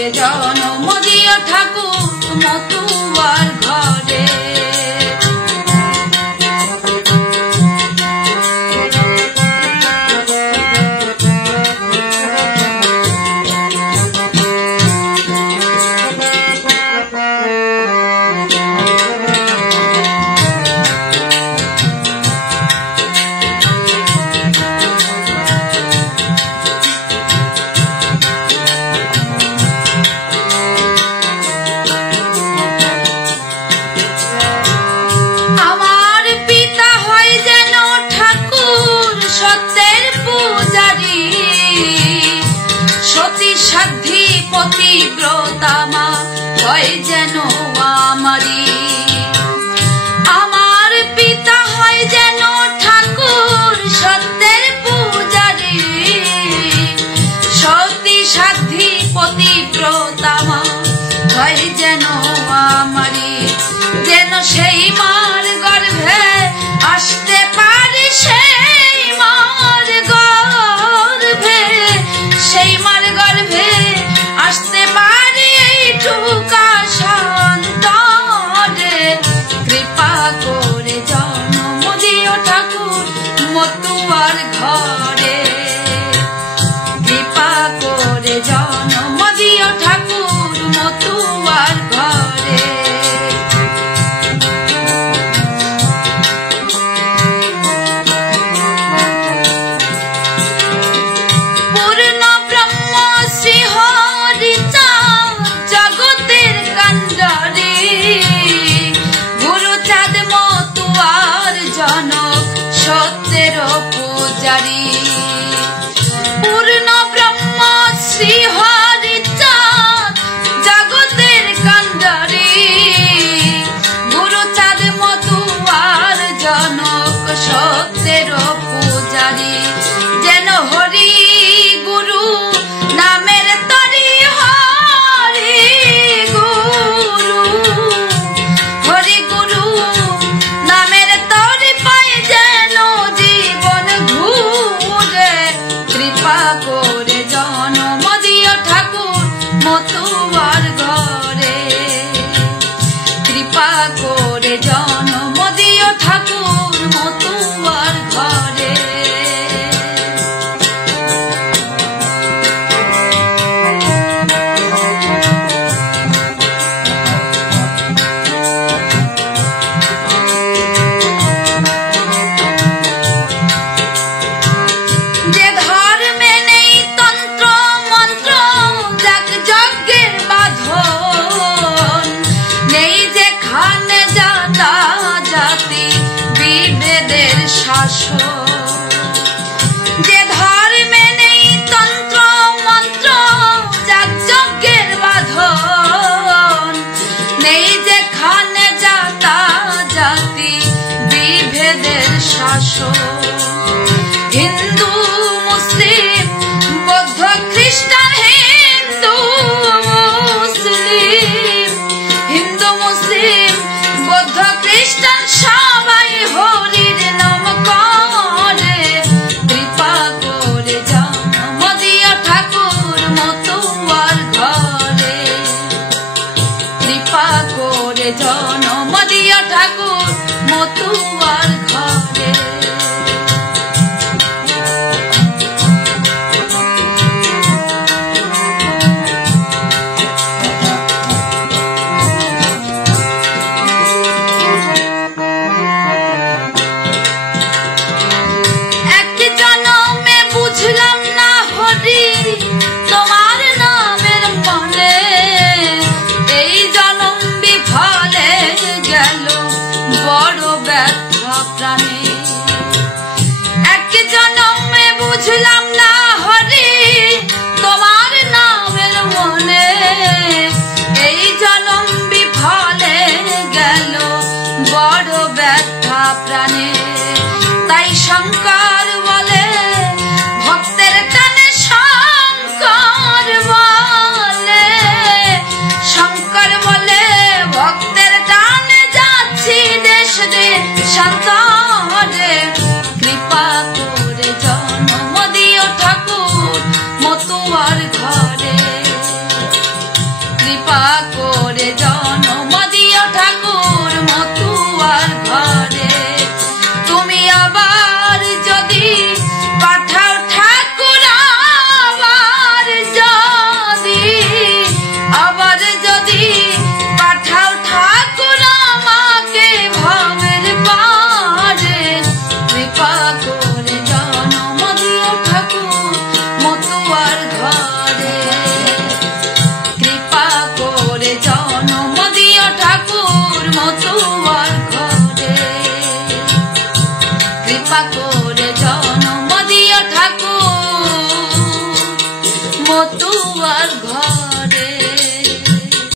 করে জন্ম দিও ঠাকুর মতুয়ার ঘরে। পতিব্রতামা হয় যেন আমারি, আমার পিতা হয় যেন ঠাকুর সত্যের পূজারি, সতী সাধ্বী পতিব্রতামা হয় যেন আমারি, যেন সেই মার গর্ভে আসতে পারি, সেই মার গর্ভে, সেই মার গর্ভে আসতে পারি এইটুকা সন্তানে। কৃপা করে জন্ম দিও ঠাকুর মতুয়ার ঘরে, কৃপা করে জন্ম দিও ঠাকুর মতুয়ার ঘরে। পূর্ণ ব্রহ্ম শ্রী হরি জগতের কাণ্ডারি, গুরুচাঁদ মতুয়ার জনক সত্যের পূজারি। পূর্ণ ব্রহ্ম শ্রী হরি জগতের কাণ্ডারি, গুরুচাঁদ মতুয়ার জনক সত্যের পূজারি। যেন হরি গুরু নামের তরি, হরি গুরু, হরি গুরু নামের তরি পাই যেন জীবন ঘুরে। কৃপা করে জন্ম দিও ঠাকুর মতুয়ার ঘরে, কৃপা করে জন্ম দিও ঠাকুর মতুয়ার ঘরে। যে ধর্মে নেই তন্ত্র মন্ত্র, যাক যজ্ঞের বাঁধন, নেই যেখানে জাতা জাতি বিভেদের শাসন। যে ধর্মে নেই তন্ত্র মন্ত্র, যাক যজ্ঞের বাঁধন, নেই যেখানে জাতা জাতি বিভেদের শাসন। হিন্দু মুসলিম বৌদ্ধ খ্রিস্টান, হিন্দু মুসলিম, হিন্দু মুসলিম বৌদ্ধ খ্রিস্টান সবাই হরির নাম করে। কৃপা করে জন্ম দিও ঠাকুর মতুয়ার ঘরে, কৃপা করে জন্ম দিও ঠাকুর মতুয়ার ঘরে। প্রাণে তাই শঙ্কর বলে ভক্তের টানে, শঙ্কর বলে, শঙ্কর বলে ভক্তের টানে যাচ্ছি দেশ দেশান্তরে। কৃপা করে জন্ম দিও ঠাকুর মতুয়ার ঘরে, কৃপা করে জন্ম দিও ঠাকুর মতুয়ার ঘর।